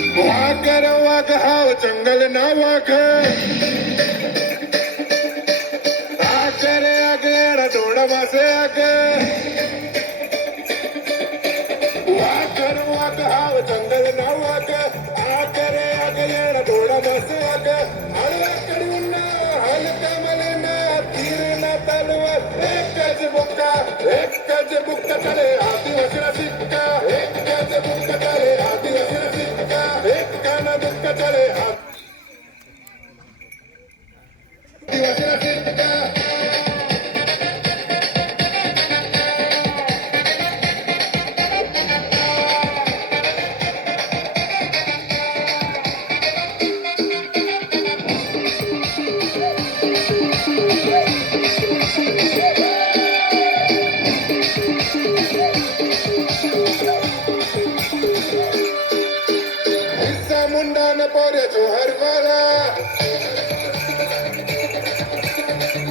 वाघ हाव जंगल ना वाघ आगरे आगेड़ा डोड़ा वासे आगे वाघ हाव जंगल ना वाघ आगरे आगेड़ा डोड़ा वासे आगे हळवा कड़ुन्ना हलका मलना तीर ना तलवार एक गज बुक्का चले आदिवासी सिक्का एक गज बुक्का चले आदिवासी सिक्का एक काना दुक्का चले आदिवासी सिक्का मुंडा न पोरे जो हर वाला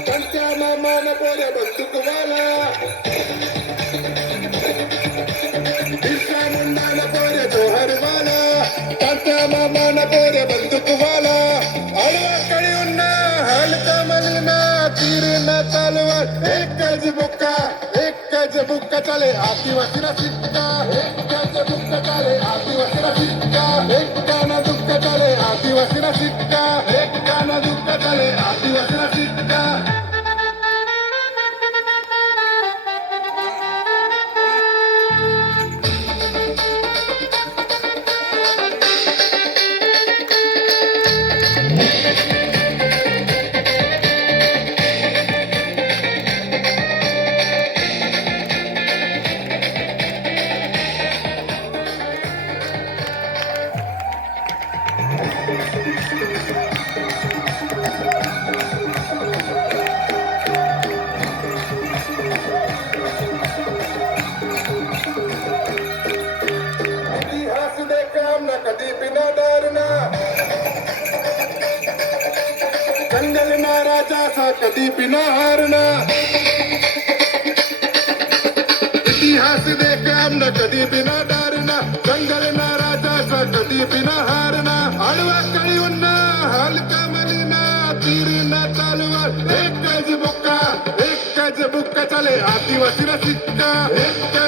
पंचा मामा न पोरे बंदूक वाला बिरसा मुंडा न पोरे जो हर वाला पंचा मामा न पोरे बंदूक वाला हलवा कड़ी उन्ना हलका मलना तीर न तलवार एक गज बुक्का चले आदिवासी ना सिक्का एक गज बुक्का चले आदिवासी ना सिक्का एक काना दुक्का चले आदिवासी ना सिक्का एक काना दुक्का चले आदिवासी ना सिक्का इतिहास देखा हमने कदी बिना डरना जंगल ना राजा सा कदी बिना हारना इतिहास देखा हमने कदी बिना डरना जंगल ना राजा सा कदी बिना हारना हळवा कड़ी उन्ना हलका मलना तीर ना तलवार एक गज बुक्का चले आदिवासी ना सिक्का एक